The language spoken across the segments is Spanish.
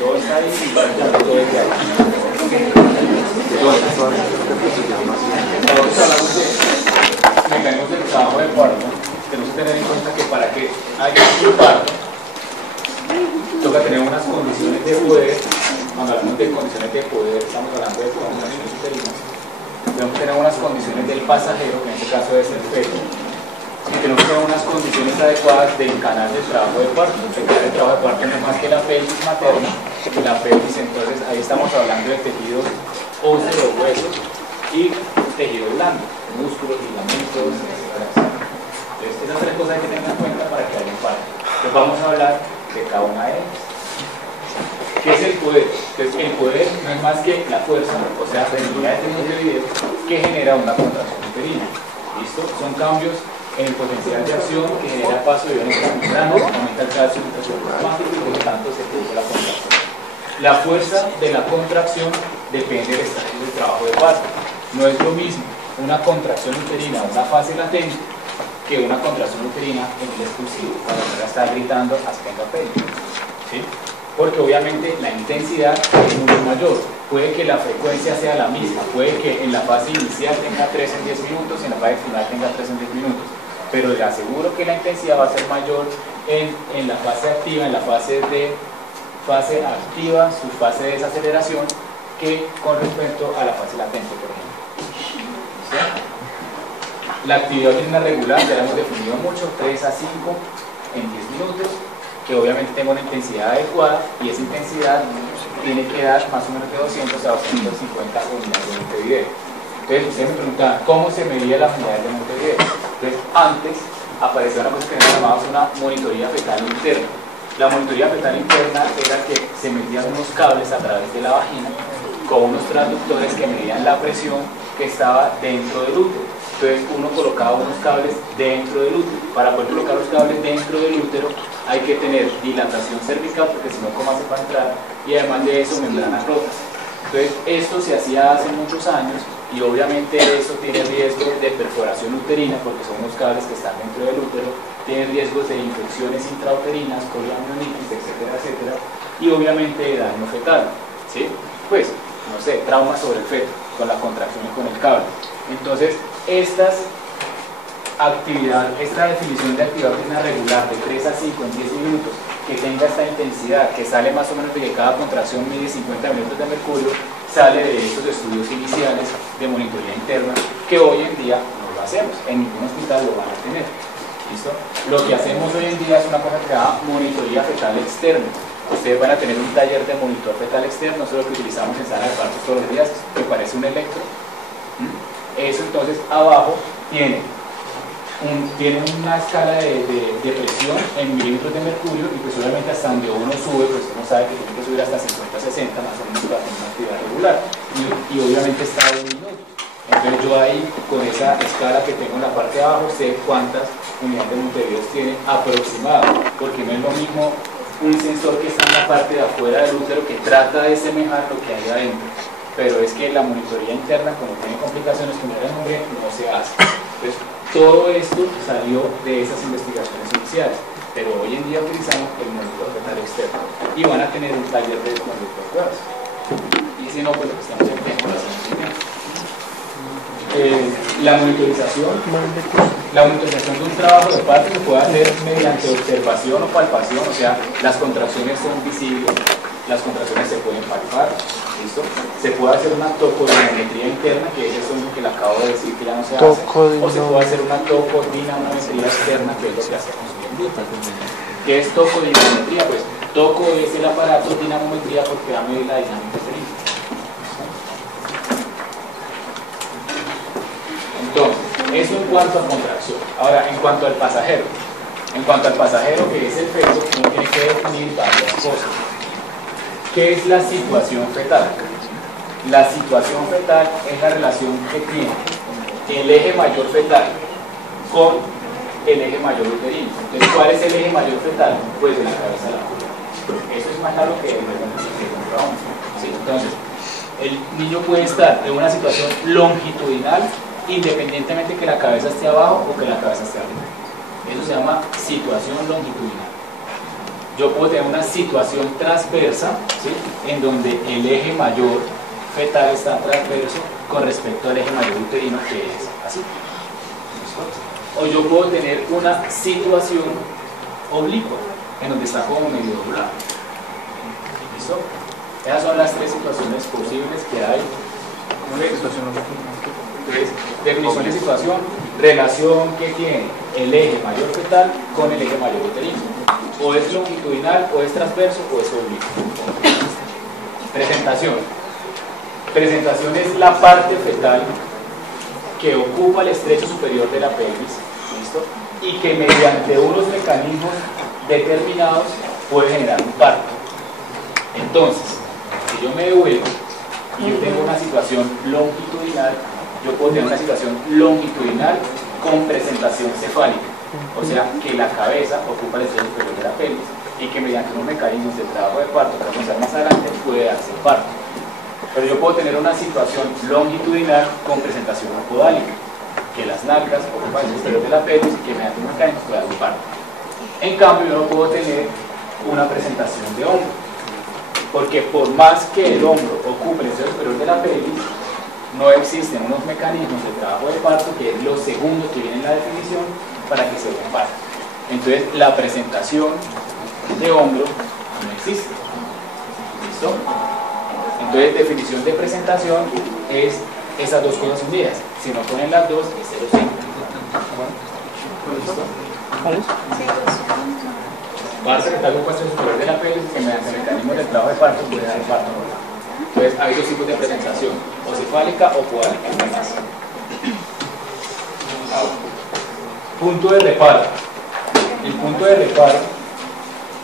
todo está ahí y todo es de ahí. Nosotros hablamos de mecanismos del trabajo de parto. Tenemos que tener en cuenta que para que haya un parto toca tener unas condiciones de poder. Cuando hablamos de condiciones de poder, estamos hablando de condiciones uterinas. Tenemos que tener unas condiciones del pasajero, que en este caso es el feto, y tenemos que tener unas condiciones adecuadas del canal de trabajo de parto. El canal de trabajo de parto no es más que la pelvis materna, la pelvis, entonces ahí estamos hablando de tejidos óseos, huesos y tejido blando, músculos, ligamentos, etc. Entonces, esas tres cosas hay que tener en cuenta para que haya un parto. Entonces vamos a hablar de cada una de ellas. ¿Qué es el poder? Entonces, el poder no es más que la fuerza, o sea, la unidad de Montevideo, que genera una contracción uterina. ¿Listo? Son cambios en el potencial de acción que genera paso de iones membranos, aumenta el calcio intraplasmático y por lo tanto se produce la contracción. La fuerza de la contracción depende del estadio del trabajo de parto. No es lo mismo una contracción uterina, una fase latente, que una contracción uterina en el expulsivo, cuando la está gritando aspenga pelvis. ¿Sí? Porque obviamente la intensidad es mucho mayor. Puede que la frecuencia sea la misma, puede que en la fase inicial tenga 3 en 10 minutos y en la fase final tenga 3 en 10 minutos. Pero le aseguro que la intensidad va a ser mayor en la fase activa, en la fase activa, su fase de desaceleración, que con respecto a la fase latente, por ejemplo. ¿Sí? La actividad uterina regular, ya la hemos definido mucho, 3 a 5 en 10 minutos, que obviamente tenga una intensidad adecuada, y esa intensidad tiene que dar más o menos de 200 a 250 unidades de Montevideo. Entonces, ustedes me preguntaban, ¿cómo se medía la unidad de Montevideo? Entonces, antes aparecía una cosa que llamamos una monitoría fetal interna. La monitoría fetal interna era que se metían unos cables a través de la vagina con unos transductores que medían la presión que estaba dentro del útero. Entonces uno colocaba unos cables dentro del útero. Para poder colocar los cables dentro del útero hay que tener dilatación cervical, porque si no, ¿cómo hace para entrar? Y además de eso, membranas rotas. Entonces esto se hacía hace muchos años, y obviamente eso tiene riesgo de perforación uterina, porque son unos cables que están dentro del útero, tienen riesgos de infecciones intrauterinas, coriamnionitis, etcétera, etcétera, y obviamente de daño fetal. ¿Sí? Pues, no sé, trauma sobre el feto, con la contracción y con el cable. Entonces, esta definición de actividad uterina regular de 3 a 5 en 10 minutos, que tenga esta intensidad, que sale más o menos de que cada contracción mide 50 minutos de mercurio, sale de estos estudios iniciales de monitoría interna, que hoy en día no lo hacemos, en ningún hospital lo van a tener. ¿Listo? Lo que hacemos hoy en día es una cosa que se llama monitoría fetal externa. Ustedes van a tener un taller de monitor fetal externo, eso es lo que utilizamos en sala de partos todos los días, que parece un electro. Eso, entonces, abajo tiene una escala de presión en milímetros de mercurio, y pues obviamente hasta donde uno sube, pues uno sabe que tiene que subir hasta 50-60 más o menos para tener una actividad regular, y obviamente está a 1 minuto. Entonces yo ahí, con esa escala que tengo en la parte de abajo, sé cuántas unidades de Montevideo tiene aproximado, porque no es lo mismo un sensor que está en la parte de afuera del útero, que trata de semejar lo que hay adentro, pero es que la monitoría interna, como tiene complicaciones como era el nombre, no se hace. Entonces todo esto salió de esas investigaciones iniciales, pero hoy en día utilizamos el monitor fetal externo, y van a tener un taller de monitor pruebas, y si no, pues lo que estamos en tiempo la siguiente. La monitorización de un trabajo de parto se puede hacer mediante observación o palpación, o sea, las contracciones son visibles, las contracciones se pueden palpar, ¿listo? Se puede hacer una tocodinamometría interna, que es eso que le acabo de decir que ya no se hace, o se puede hacer una tocodinamometría externa, que es lo que hacemos hoy en día. ¿Qué es tocodinamometría? Pues toco es el aparato, dinamometría porque va a medir la dinámica uterina. Entonces, eso en cuanto a contracción. Ahora, en cuanto al pasajero, que es el feto, uno tiene que definir varias cosas. ¿Qué es la situación fetal? La situación fetal es la relación que tiene el eje mayor fetal con el eje mayor uterino. Entonces, ¿cuál es el eje mayor fetal? Pues de la cabeza a la cola. Eso es más claro que el ¿sí? Entonces, el niño puede estar en una situación longitudinal, independientemente que la cabeza esté abajo o que la cabeza esté arriba. Eso se llama situación longitudinal. yo puedo tener una situación transversa, ¿sí? En donde el eje mayor fetal está transverso con respecto al eje mayor uterino, que es así. ¿Listo? O yo puedo tener una situación oblicua, en donde está como medio doblado. ¿Listo? Esas son las tres situaciones posibles que hay. Entonces, definición de situación, relación que tiene el eje mayor fetal con el eje mayor uterino. O es longitudinal, o es transverso, o es oblicuo. Presentación. Presentación es la parte fetal que ocupa el estrecho superior de la pelvis, ¿listo? Y que mediante unos mecanismos determinados puede generar un parto. Entonces, si yo me devuelvo y yo tengo una situación longitudinal, yo puedo tener una situación longitudinal con presentación cefálica, o sea, que la cabeza ocupa el estrecho superior de la pelvis y que mediante unos mecanismos de trabajo de parto, que vamos a ver más adelante, puede darse parto. Pero yo puedo tener una situación longitudinal con presentación apodálica, que las nalgas ocupan el exterior de la pelvis y que mediante un mecanismo puede dar un parto. En cambio, yo no puedo tener una presentación de hombro, porque por más que el hombro ocupe el exterior superior de la pelvis, no existen unos mecanismos de trabajo de parto, que es lo segundo que viene en la definición, para que se dé un parto. Entonces, la presentación de hombro no existe. ¿Listo? Entonces, definición de presentación es esas dos cosas unidas. Si no ponen las dos, es 0,5. ¿Listo? ¿Cuál es? Parte fetal opuesto superior de la pelvis que mediante mecanismos de trabajo de parto puede dar parto. Entonces, hay dos tipos de presentación, o cefálica o podálica. Punto de reparo. El punto de reparo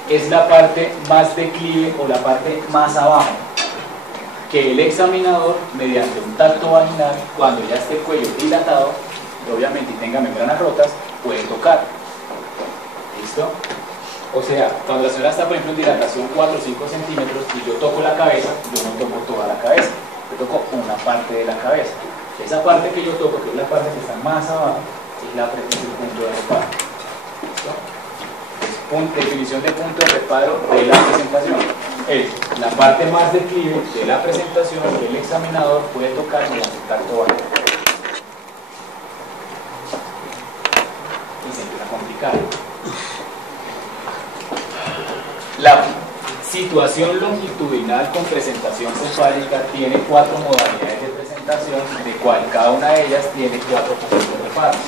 es la parte más declive o la parte más abajo, que el examinador, mediante un tacto vaginal, cuando ya esté el cuello dilatado, obviamente y tenga membranas rotas, puede tocar. ¿Listo? O sea, cuando la señora está, por ejemplo, en dilatación 4 o 5 centímetros y yo toco la cabeza, yo no toco toda la cabeza, yo toco una parte de la cabeza. Esa parte que yo toco, que es la parte que está más abajo, es el punto de reparo. ¿Listo? Definición de punto de reparo de la presentación. Es la parte más declive de la presentación que el examinador puede tocar mediante el tacto vaginal. Y se empieza a complicar. La situación longitudinal con presentación cefálica tiene 4 modalidades de presentación, de cual cada una de ellas tiene 4 puntos de reparo.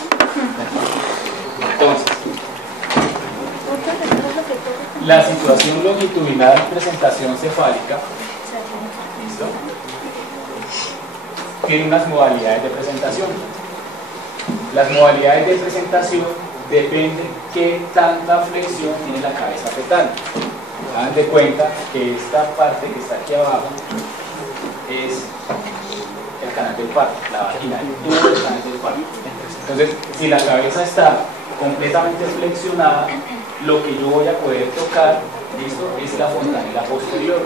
Entonces, la situación longitudinal presentación cefálica, ¿listo?, tiene unas modalidades de presentación. Las modalidades de presentación dependen qué tanta flexión tiene la cabeza fetal. Hagan de cuenta que esta parte que está aquí abajo es el canal del parto, la vagina, el tubo del canal del parto. Entonces, si la cabeza está completamente flexionada, lo que yo voy a poder tocar, ¿listo?, es la fontanela posterior.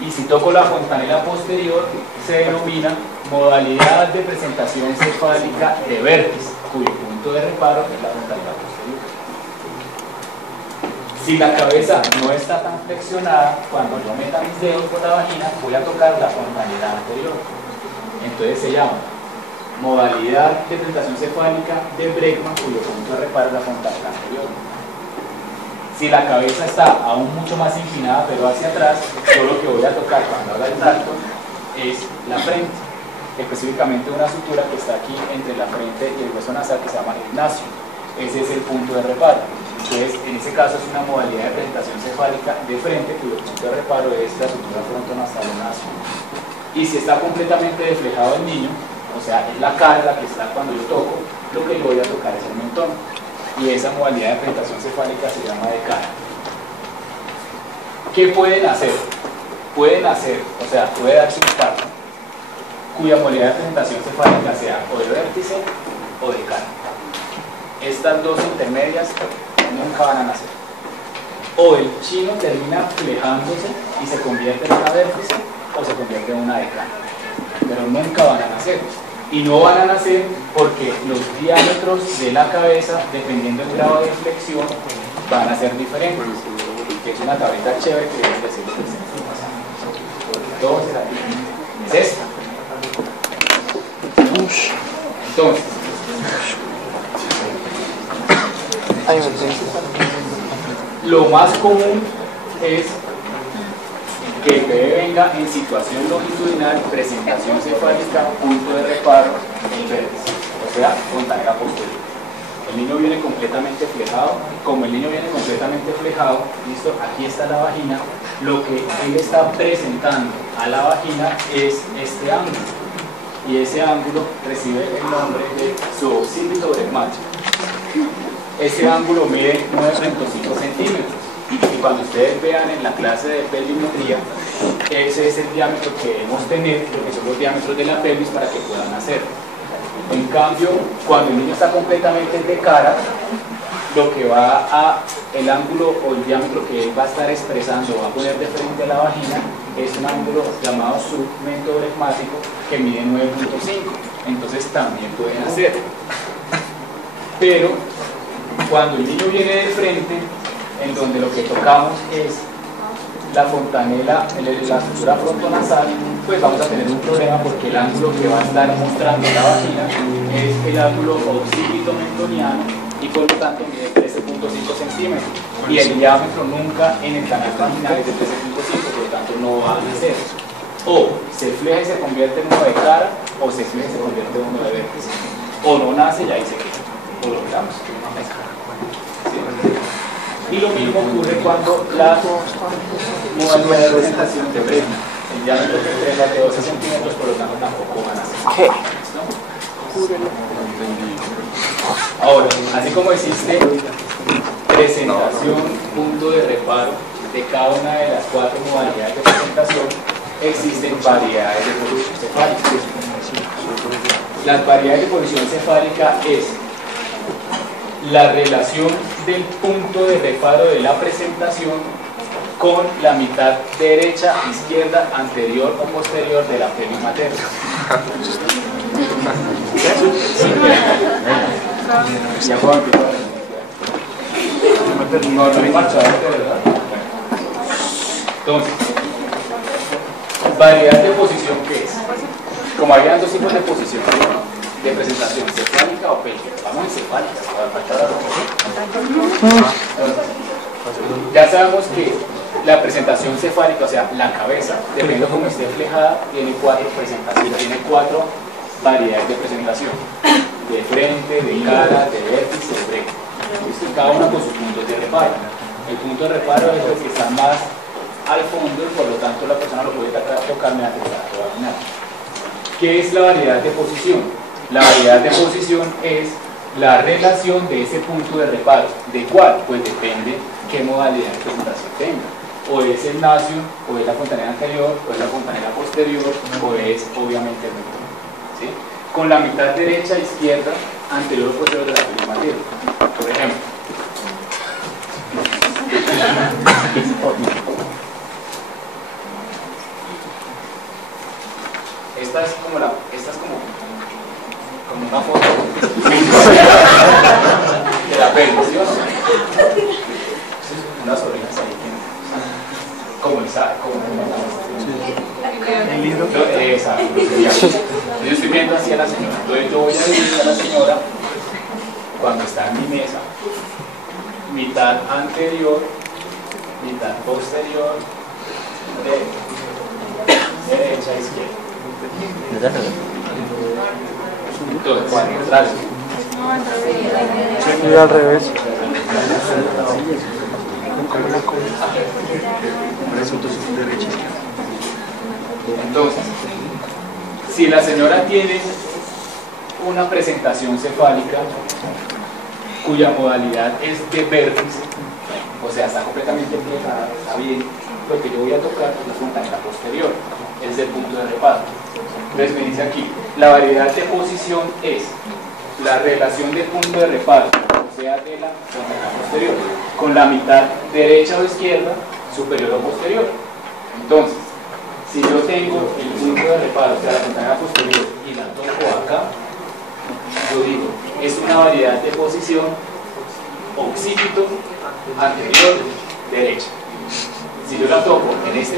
Y si toco la fontanela posterior, se denomina modalidad de presentación cefálica de vértice, cuyo punto de reparo es la fontanela posterior. Si la cabeza no está tan flexionada, cuando yo meta mis dedos por la vagina, voy a tocar la fontanela anterior. Entonces se llama modalidad de presentación cefálica de Bregman, cuyo punto de reparo es la fontanela anterior. Si la cabeza está aún mucho más inclinada, pero hacia atrás, yo lo que voy a tocar cuando haga el tacto es la frente, específicamente una sutura que está aquí entre la frente y el hueso nasal, que se llama ignacio. Ese es el punto de reparo. Entonces, en ese caso es una modalidad de presentación cefálica de frente, cuyo punto de reparo es la sutura frontonasal ignacio. Y si está completamente deflejado el niño, o sea, es la cara la que está cuando yo toco, lo que yo voy a tocar es el mentón. Y esa modalidad de presentación cefálica se llama de cara. ¿Qué pueden hacer? Pueden hacer, o sea, puede darse un parto cuya modalidad de presentación cefálica sea o de vértice o de cara. Estas dos intermedias nunca van a nacer. O el chino termina flejándose y se convierte en una vértice, o se convierte en una de cara. Pero nunca van a nacer. Y no van a nacer porque los diámetros de la cabeza, dependiendo del grado de flexión, van a ser diferentes. que es una tablita chévere que deben decir lo que está en pasando. Entonces, aquí es esta. Entonces, lo más común es que el bebé venga en situación longitudinal, presentación cefálica, punto de reparo en vértice, o sea, fontanela posterior. El niño viene completamente flejado. Como el niño viene completamente flejado, listo, aquí está la vagina, lo que él está presentando a la vagina es este ángulo, y ese ángulo recibe el nombre de su occipito bregmático. Ese ángulo mide 9.5 centímetros. Y cuando ustedes vean en la clase de pelvimetría, ese es el diámetro que debemos tener, lo que son los diámetros de la pelvis para que puedan hacer. En cambio, cuando el niño está completamente de cara, lo que va a, el ángulo o el diámetro que él va a estar expresando, va a poner de frente a la vagina, es un ángulo llamado submentobregmático que mide 9.5. Entonces también pueden hacer. Pero cuando el niño viene de frente, en donde lo que tocamos es la fontanela, la sutura frontonasal, pues vamos a tener un problema porque el ángulo que va a estar mostrando la vagina es el ángulo occipito mentoniano y por lo tanto mide 13.5 centímetros y el diámetro nunca en el canal vaginal es de 13.5, por lo tanto no va a nacer. O se fleja y se convierte en uno de cara, o se fleja y se convierte en uno de vértice. O no nace y ahí se queda, o lo miramos. ¿Sí? Y lo mismo ocurre cuando la modalidad de presentación de premio. El diámetro que entrega de 12 centímetros, por lo tanto tampoco van a ser. Ahora, así como existe presentación, punto de reparo de cada una de las 4 modalidades de presentación, existen variedades de posición cefálica. Las variedades de posición cefálica es la relación del punto de reparo de la presentación con la mitad derecha, izquierda, anterior o posterior de la pelvis materna. Entonces, variedad de posición, ¿qué es? Como habían 2 tipos de posición, de presentación, cefálica o pélvica. Vamos en cefálica, ya sabemos que la presentación cefálica, o sea, la cabeza, dependiendo de cómo esté flejada, tiene 4 presentaciones, tiene 4 variedades de presentación: de frente, de cara, de vértice, de breve. Cada una con sus puntos de reparo. El punto de reparo es el que está más al fondo y por lo tanto la persona lo puede tocar mediante el tracto vaginal. ¿Qué es la variedad de posición? La variedad de posición es la relación de ese punto de reparo. ¿De cuál? Pues depende qué modalidad de presentación tenga. O es el nacio, o es la fontanela anterior, o es la fontanela posterior, o es obviamente el mentón. ¿Sí? Con la mitad derecha, izquierda, anterior o posterior de la pelvis materna. Por ejemplo. Esta es como una foto de la pelvis, ¿sí? Unas orejas ahí, como el saco, el libro. Exacto. Yo estoy viendo así a la señora. Entonces yo voy a decir a la señora, cuando está en mi mesa, mitad anterior, mitad posterior, de derecha a izquierda. Entonces, al revés. Entonces, si la señora tiene una presentación cefálica cuya modalidad es de vértice, o sea, está completamente flejada, está bien, lo que yo voy a tocar es la fontanela posterior, es el punto de reparo. Entonces me dice aquí, la variedad de posición es la relación del punto de reparo, o sea, de la fontanela posterior, con la mitad derecha o izquierda, superior o posterior. Entonces, si yo tengo el punto de reparo, o sea, la fontanela posterior, y la toco acá, yo digo, es una variedad de posición occipito, anterior, derecha. Si yo la toco en este